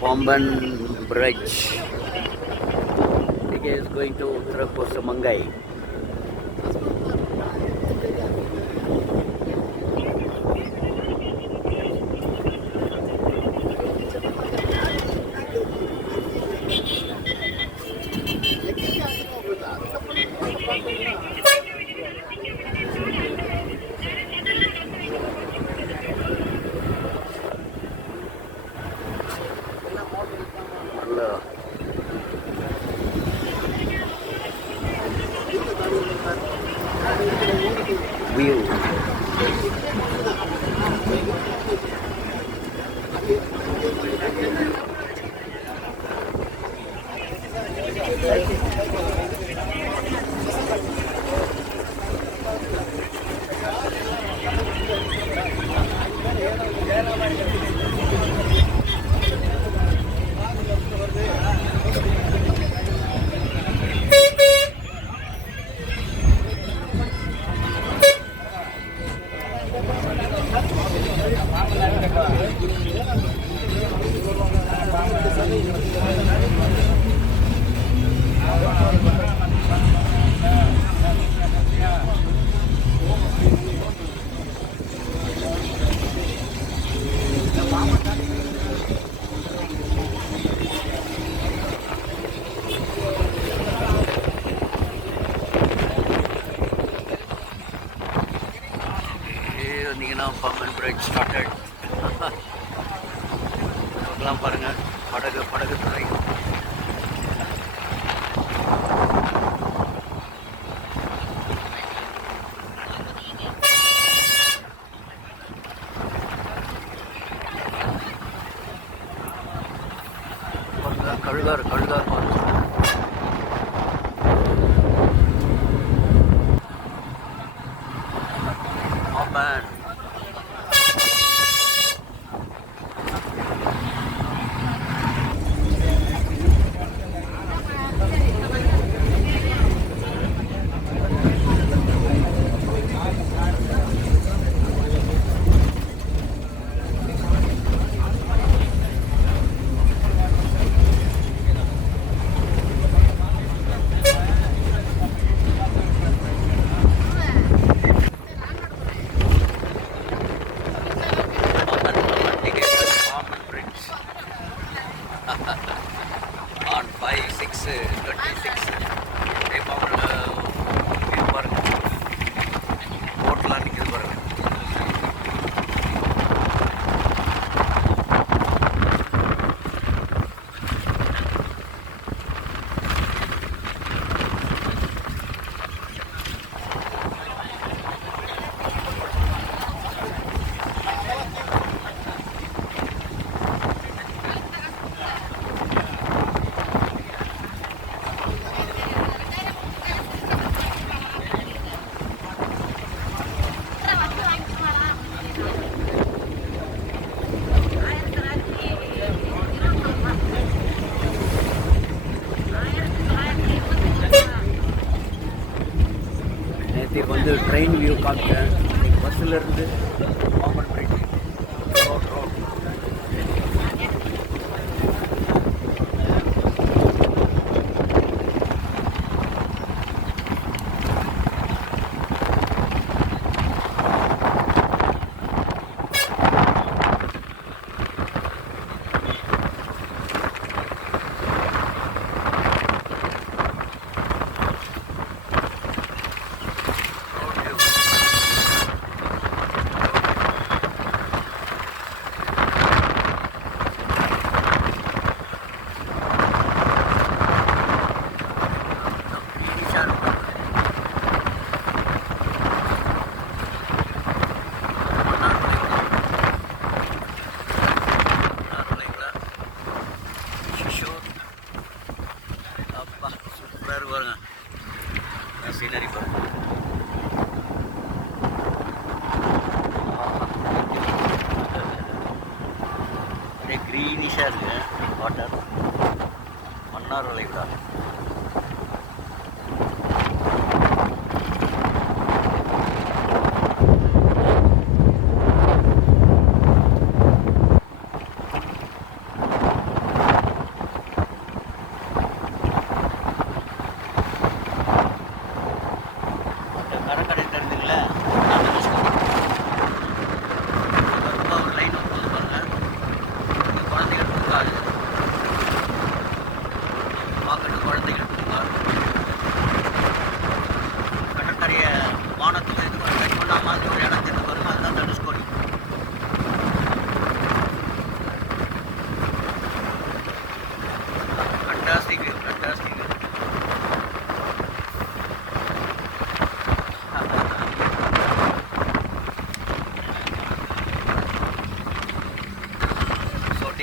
Pomban Bridge. He is going to Uttara Kosamangai. View. Pomban Bridge started. பாருங்க படகு துறை. கழுகார் Pomban. On 5/6/26 பாருங்க போட்லாம் நிற்கிது பாருங்க. நேற்றுக்கு வந்து ட்ரெயின் வியூ காமிச்சேன். பஸ்ஸில் இருந்து பாம்பன் பிரிட்ஜ் ரோட். பாருங்க சீனரி பாருங்க. க்ரீனிஷாக இருக்கு வாட்டர். மன்னார் வளைகுடா.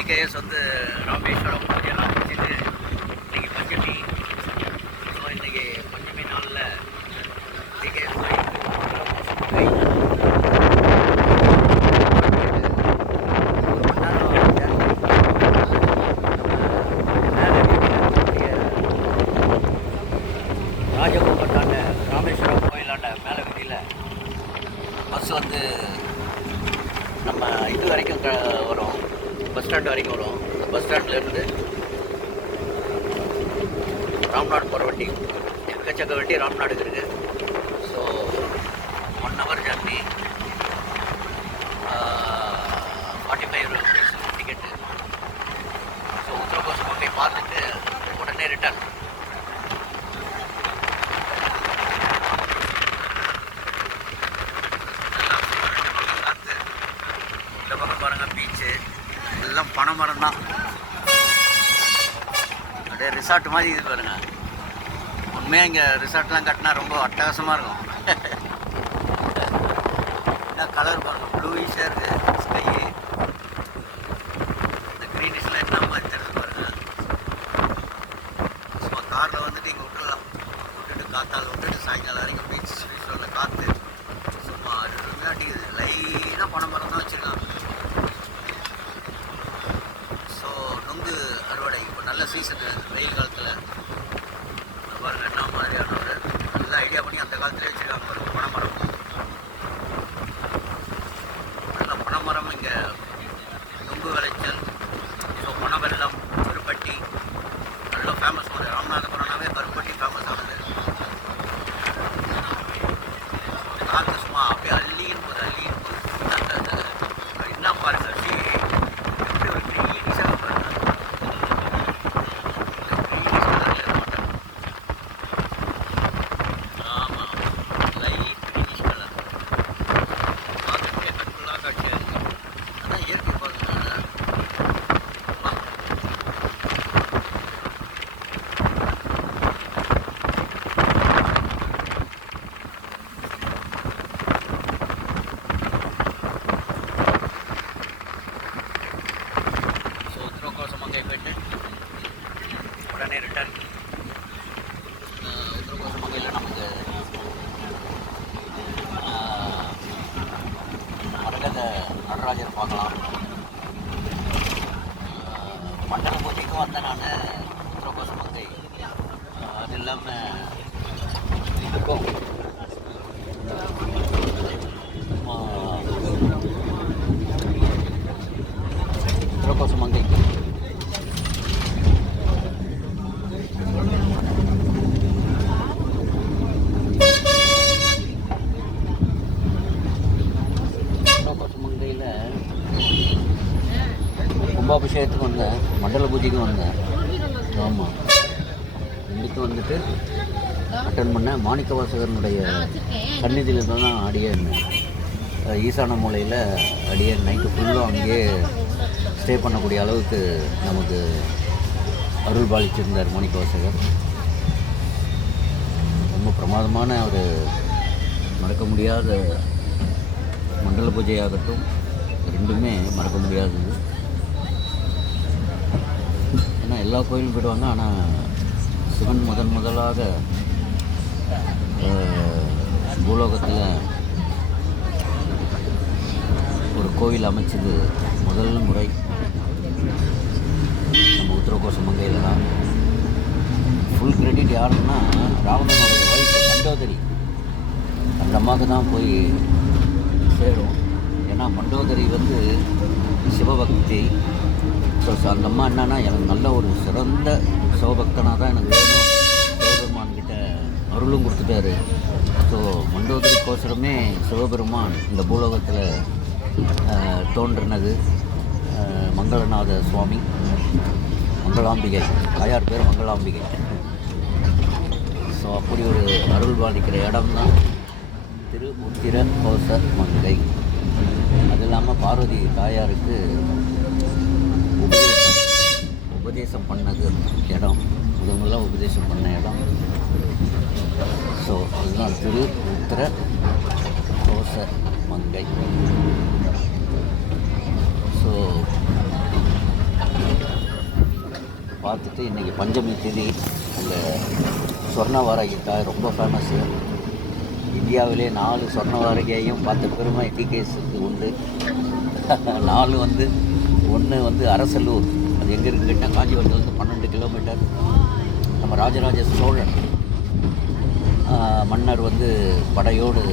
டிகேஎஸ் வந்து ராமேஸ்வரம் பூஜையெல்லாம் முடிச்சுட்டு இன்றைக்கி பஞ்சமி. ஸோ இன்றைக்கி பஞ்சமி நாளில் டிகேஎஸ் ராஜகோபட்டாண்ட ராமேஸ்வரம் கோயிலாண்ட மேலே வீதியில் பஸ் வந்து நம்ம இது வரைக்கும் வரும், பஸ் ஸ்டாண்டு வரைக்கும் வரும். அந்த பஸ் ஸ்டாண்ட்லேருந்து ராம்நாடு போகிற வண்டி, எக்கச்சக்க வண்டி ராம்நாடுக்கு இருக்குது. So 1 hour journey, 45 rupees ticket. So Uthirakosamangai பார்த்துட்டு உடனே ரிட்டர்ன். இந்த பக்கம் பாருங்கள் பீச்சு, எல்லாம் பனை மரம் தான். அப்படியே ரிசார்ட் மாதிரி இது பாருங்கள். உண்மையாக இங்கே ரிசார்ட்லாம் கட்டினா ரொம்ப அட்டகாசமாக இருக்கும். என்ன கலர் பாருங்கள், ப்ளூயிஷாக இருக்குது ஸ்கையு. இந்த க்ரீனிஷ்லாம் என்ன மாதிரி தெரியுது பாருங்கள். சும்மா காரில் வந்துட்டு இங்கே விட்டுடலாம், விட்டுட்டு காற்றால் விட்டுட்டு சாயங்காலம் வரைக்கும் பீச் பீச்சில் காற்று சும்மா அருமையாக அடிக்குது. லைனாக பனை மரம் தான் வச்சுருக்காங்க. ஸோ நுங்கு அறுவடை இப்போ நல்ல சீசனு, வெயில் காலத்தில். பாருங்கள் என்ன மாதிரியான ஒரு நல்ல ஐடியா பண்ணி அந்த காலத்துலேயே வச்சுருக்காங்க பாருங்கள். பனைமரம், நல்ல பனைமரம். இங்கே நுங்கு விளைச்சல். ஸோ பனை வெல்லம், கருப்பட்டி நல்லா ஃபேமஸ். ஒரு ராமநாதபுரம்னாவே கருப்பட்டி ஃபேமஸ் ஆனது. காற்று சும்மா அப்படியே அள்ளின்னு போகுது, அள்ளின்னு போகுது. அந்த என்ன பாருங்கள், எப்படி ஒரு க்ரீனிஷாக பாருங்கள். ஆமாம், லைட் க்ரீனிஷ் கலர் பார்த்துட்டு கண்கொள்ளாத காட்சியாக இருக்குது. அதான் இயற்கை பாருங்க. ஸோ உத்தரகோசமங்கை போய்ட்டு உடனே ரிட்டர்ன். உத்தரகோசமங்கையில் நமக்கு மரகத நடராஜர் பார்க்கலாம். மண்டல பூஜைக்கும் வந்தேன் நான் உத்தரகோசமங்கை. அது இல்லாமல் இதுக்கும் உத்தரகோசமங்கைக்கு உத்தரகோசமங்கையில் கும்பாபிஷேகத்துக்கு வந்தேன், மண்டல பூஜைக்கு வந்தேன். ஆமாம், ரெண்டுக்கும் வந்துட்டு அட்டன் பண்ணேன். மாணிக்கவாசகனுடைய சந்நிதியில் தான் அடியேன் ஈசான மூலையில் அடியேன் நைட்டு ஃபுல்லும் அங்கேயே ஸ்டே பண்ணக்கூடிய அளவுக்கு நமக்கு அருள் பாலிச்சிருந்தார் மாணிக்கவாசகர். ரொம்ப பிரமாதமான ஒரு மறக்க முடியாத மண்டல பூஜையாகட்டும், ரெண்டுமே மறக்க முடியாதது. ஏன்னா எல்லா கோயிலும் போயிடுவாங்க, ஆனால் சிவன் முதலாக பூலோகத்தில் ஒரு கோவில் அமைச்சது முதல் முறை நம்ம உத்தரகோசமங்கையில் தான். ஃபுல் கிரெடிட் யாருன்னா ராவணனுடைய வைஃப் மண்டோதரி. அந்த அம்மாவுக்கு தான் போய் சேரும். ஏன்னா மண்டோதரி வந்து சிவபக்தி. ஸோ அந்த அம்மா என்னன்னா, எனக்கு நல்ல ஒரு சிறந்த சிவபக்தனாக தான் எனக்கு வேணும், சிவபெருமான்கிட்ட அருளும் கொடுத்துட்டாரு. ஸோ மண்டோதரிக்கோசரமே சிவபெருமான் இந்த பூலோகத்தில் தோன்றினது. மங்களநாத சுவாமி, மங்களாம்பிகை, தாயார் பேர் மங்களாம்பிகை. ஸோ அப்படி ஒரு அருள் பாலிக்கிற இடம் தான் திரு உத்திரகோசமங்கை. அது இல்லாமல் பார்வதி தாயாருக்கு உபதேசம் பண்ணது இடம், முதல்ல உபதேசம் பண்ண இடம். ஸோ அதுதான் திரு உத்திரகோசமங்கை. ஸோ பார்த்துட்டு இன்றைக்கி பஞ்சமி திதி. அந்த சொர்ண வாராகி தாய் ரொம்ப ஃபேமஸ்ஸு. இந்தியாவிலே 4 சொர்ண வாராகியையும் பார்த்த பெருமை டிகேஎஸ்க்கு உண்டு. 4 வந்து ஒன்று வந்து அரசலூர், அது எங்கே இருக்குன்னு கேட்டால் காஞ்சிபுரத்துலேருந்து 12 கிலோமீட்டர். நம்ம ராஜராஜ சோழன் மன்னர் வந்து படையோடு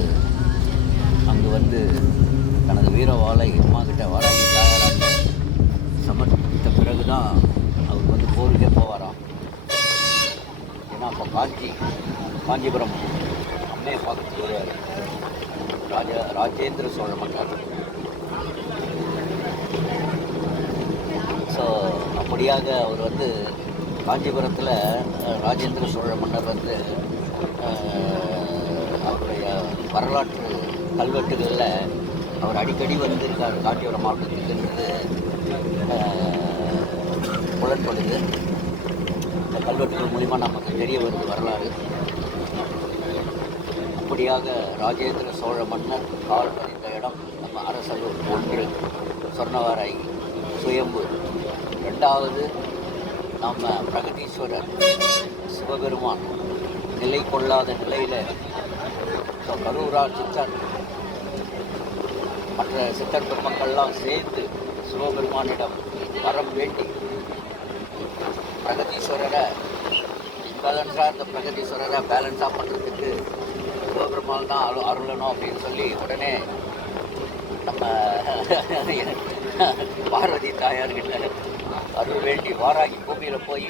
அங்கு வந்து தனது வீரவாளை அம்மா கிட்ட வாராகி தாயாராட்ட சமர்ப்பித்த பிறகு தான் அவர் வந்து போருக்கே போவாராம். ஏன்னா அப்போ காஞ்சிபுரம் அம்மையை பார்த்துட்டு வருவார் ராஜேந்திர சோழ மன்னர். ஸோ அப்படியாக அவர் வந்து காஞ்சிபுரத்தில் ராஜேந்திர சோழ மன்னர் வந்து அவருடைய வரலாற்று கல்வெட்டுகளில் அவர் அடிக்கடி வந்திருக்கார் காஞ்சிபுரம் மாவட்டத்துக்கு புலன்படுது. இந்த கல்வெட்டுகள் மூலிமா நமக்கு தெரிய வருது வரலாறு. அப்படியாக ராஜேந்திர சோழ மன்னர் கால் பதிந்த இடம் நம்ம அரசலூர் 1 சொர்ணவாராகி சுயம்பு. 2வது நம்ம பிரகதீஸ்வரர் சிவபெருமான் நிலை கொள்ளாத நிலையில் கரூரார் சித்தர் மற்ற சித்தர் பெருமக்கள்லாம் சேர்ந்து சிவபெருமானிடம் வரம் வேண்டி பிரகதீஸ்வரரை இம்பேலன்ஸாக இருந்த பிரகதீஸ்வரரை பேலன்ஸாக பண்ணுறதுக்கு சிவபெருமான் தான் அருளணும் அப்படின்னு சொல்லி உடனே நம்ம பார்வதி தாயார்கிட்ட அருள் வேண்டி வாராகி பூமியில் போய்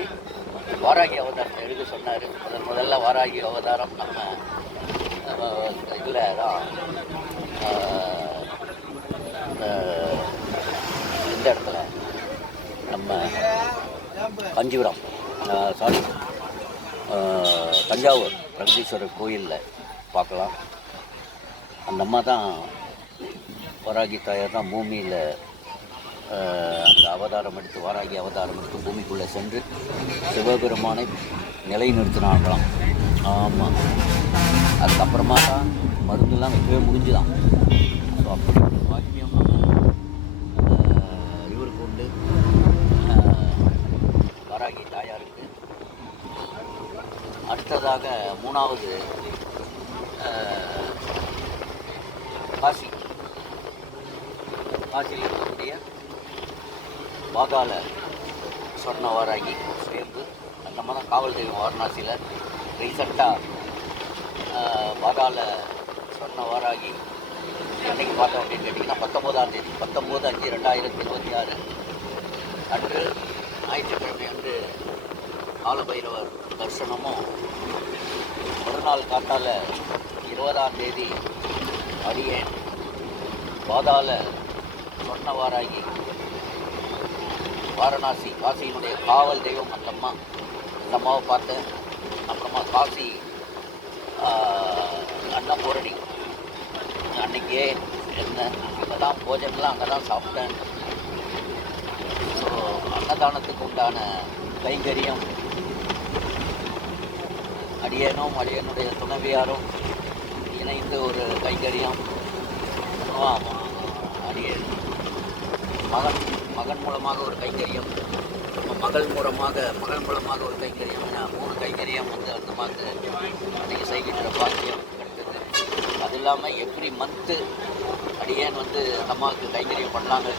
வாராகி அவதாரத்தை எழுத சொன்னார். முதல்ல வாராகி அவதாரம் நம்ம இதில் தான் இந்த இடத்துல நம்ம காஞ்சிபுரம் தஞ்சாவூர் பிரகதீஸ்வரர் கோயிலில் பார்க்கலாம். அந்த அம்மா தான் வாராகி தாயார் தான் பூமியில் அந்த அவதாரம் எடுத்து வாராகி அவதாரம் எடுத்து பூமிக்குள்ளே சென்று சிவபெருமானை நிலைநிறுத்தினாங்களாம். ஆமாம், அதுக்கப்புறமா தான் மருந்துலாம் வைக்கவே முடிஞ்சுதான். ஸோ அப்படி ஒரு பாக்கியம் இவருக்கு உண்டு, வாராகி தாயாருக்கு. அடுத்ததாக 3வது காசியில் இருக்கக்கூடிய பாதாள சொர்ண வாராகி சுயம்பு. நம்ம தான் காவல் தெய்வம் வாரணாசியில். ரீசெண்டாக பாதாள சொர்ண வாராகி அன்றைக்கி பார்த்தோம் அப்படின்னு கேட்டிங்கன்னா 19ஆம் தேதி 19/5/2026 அன்று ஞாயிற்றுக்கிழமை வந்து காலபைரவர் தரிசனமும், மறுநாள் காத்தால் 20ஆம் தேதி அடியேன் பாதாள சொர்ண வாராகி வாரணாசி காசியினுடைய காவல் தெய்வம் அந்த அம்மாவை பார்த்தேன். அப்புறமா காசி அன்னபூரணி அன்றைக்கே இருந்தேன். அங்கே தான் போஜனெலாம் அங்கே தான் சாப்பிட்டேன். ஸோ அன்னதானத்துக்கு உண்டான கைங்கரியம் அடியேனும் அடியனுடைய துணைவியாரும் இணைந்து ஒரு கைங்கரியம். அடியேன் மகன் மூலமாக ஒரு கைங்கரியம், மகள் மூலமாக ஒரு கைங்கரியம், 3 கைங்கரியம் வந்து அந்த மாதிரி அன்றைக்கி செய்கின்ற பாக்கியம் கிடைத்தது. அது இல்லாமல் எவ்ரி மந்த்து அடியேன் வந்து அம்மாவுக்கு கைங்கரியம் பண்ணலாங்க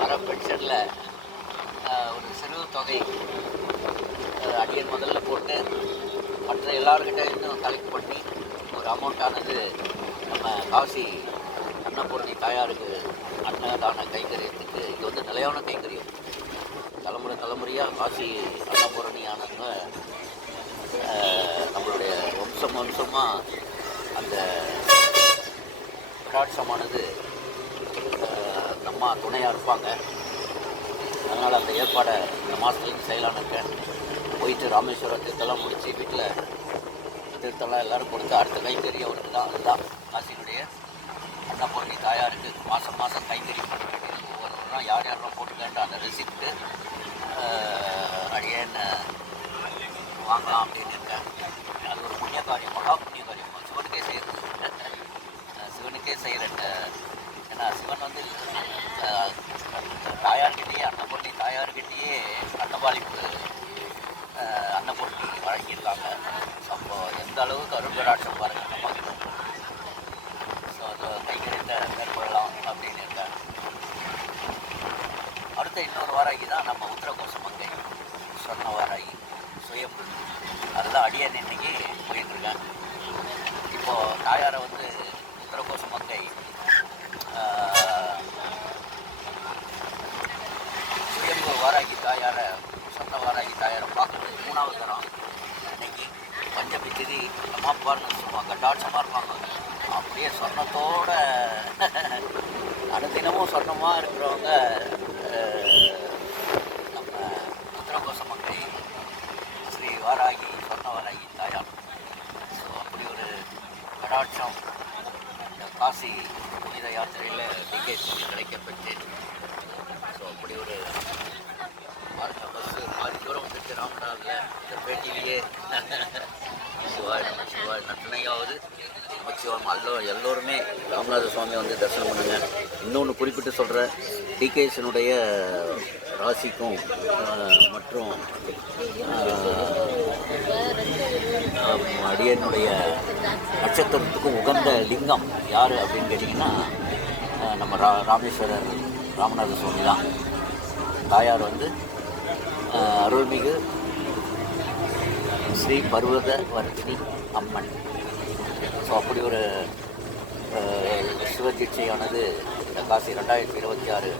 வர பென்ஷனில் ஒரு சிறு தொகை அடியேன் முதல்ல போட்டு மற்ற எல்லாருக்கிட்ட இன்னும் கலெக்ட் பண்ணி ஒரு அமௌண்ட்டானது நம்ம காசி அன்னபூரணி தாயாருக்கு அன்னதான கைங்கரியத்துக்கு இது வந்து நிலையான கைங்கரியம். தலைமுறையாக காசி அன்னபூரணியானவங்க நம்மளுடைய வம்சமாக அந்த கடாட்சமானது நம்ம துணையாக இருப்பாங்க. அதனால் அந்த ஏற்பாடை இந்த மாதத்துலேருந்து செய்யலான்னு இருக்கேன். போயிட்டு ராமேஸ்வரம் தீர்த்தெல்லாம் முடித்து வீட்டில் தீர்த்தெல்லாம் எல்லோரும் கொடுத்து அடுத்த கைங்கரியம் அவருக்கு தான். அதுதான் காசியினுடைய அன்னபூரணி தாயாருக்கு மாதம் கைங்கரியம் பண்ண வேண்டியது. ஒவ்வொருவரும் யாரெல்லாம் போட்டுக்கேன்ட்டு அந்த ரெசிப்ட்டு அடியேன்னு வாங்கலாம் அப்படின்னு இருக்கேன். அது ஒரு புண்ணிய காரியம், மகா புண்ணிய காரியம். சிவனுக்கே செய்கிறேன். ஏன்னா சிவன் வந்து தாயார்கிட்டேயே அன்னபூரணி தாயார்கிட்டேயே அந்த அன்னபாலிப்பு அன்னபூர்த்தி வழங்கியிருக்காங்க. அப்போ எந்த அளவுக்கு அருள்கடாட்சம் பாருங்கள் நமக்கு. ஸோ அதை கைகறித்த மேற்கொள்ளலாம் அப்படின்னு இருக்காங்க. அடுத்த இன்னொரு வாராகி தான் நம்ம உத்தரகோசமங்கை சொன்ன வாராகி சுயம்பு. அதுதான் அடியன் இன்னைக்கு போயிட்டுருக்கேன். இப்போது தாயாரை வந்து உத்தரகோசமங்கை சுயம்பு வாராகி தாயாரை சொன்ன வாராகி தாயாரை பார்க்குறது 3வது தரம். இன்னைக்கு பஞ்சமி திதி அம்மாப்பான்னு சொல்லுவாங்க, டாட்சமாக இருப்பாங்க. அப்படியே சொன்னத்தோட அனுதினமும் சொன்னமாக இருக்கிறவங்க நம்ம உத்தரகோசமங்கை ஸ்ரீ வாராகி சொன்ன வாராகி தாயார். ஸோ அப்படி ஒரு கடாட்சம் இந்த காசி புனித யாத்திரையில் டிகேஎஸ் கிடைக்கப்பட்டு. ஸோ அப்படி ஒரு பாருங்க, பஸ்ஸு பாதி தூரம் வந்துட்டு ராமநாதில் இந்த பேட்டிலேயே சிவாய் நம்ம சிவாய் நட்டனையாவது நமச்சிவாயம் எல்லோருமே ராமநாத சுவாமி வந்து தரிசனம் பண்ணுங்க. இன்னொன்று குறிப்பிட்டு சொல்கிறேன், டிகேஎஸ்னுடைய ராசிக்கும் மற்றும் அடியனுடைய நட்சத்திரத்துக்கும் உகந்த லிங்கம் யார் அப்படின்னு கேட்டிங்கன்னா நம்ம ராமேஸ்வரர் ராமநாத சுவாமி தான். தாயார் வந்து அருள்மிகு ஸ்ரீ பர்வதவர்த்தினி அம்மன். ஸோ அப்படி ஒரு சிவதீட்சையானது இந்த காசி 2026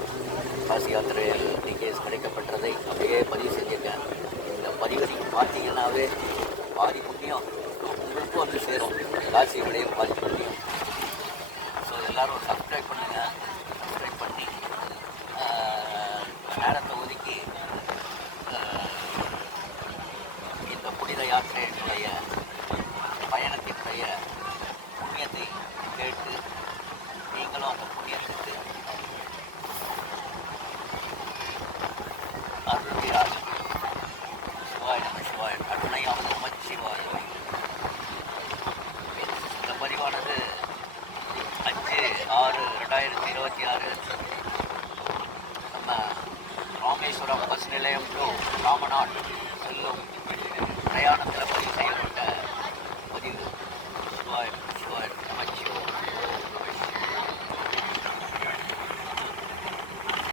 காசி யாத்திரையில் டிகேஎஸ் கிடைக்கப்பட்டதை அப்படியே பதிவு செஞ்சுருக்கேன். இந்த பதிவை நீங்கள் பார்த்தீங்கன்னாவே பாதி புண்ணியம் உங்களுக்கும் வந்து சேரும், காசியுடைய பாதி புண்ணியம். ஸோ எல்லோரும் சப்ஸ்கிரைப் பண்ணுங்கள். சப்ஸ்கிரைப் பண்ணி நேரத்தை ஒதுக்கி இந்த புனித யாத்திரையினுடைய பயணத்தினுடைய புண்ணியத்தை கேட்டு நீங்களும் அந்த புண்ணியத்துக்கு அருள்கிறார். சிவாய் நம்ம சிவாய் அருணையாவது நமச்சிவாய். இந்த பதிவானது 5/6/2026 நம்ம ராமேஸ்வரம் பஸ் நிலையம் டு ராமநாட் செல்லும் பிரயாணத்தில்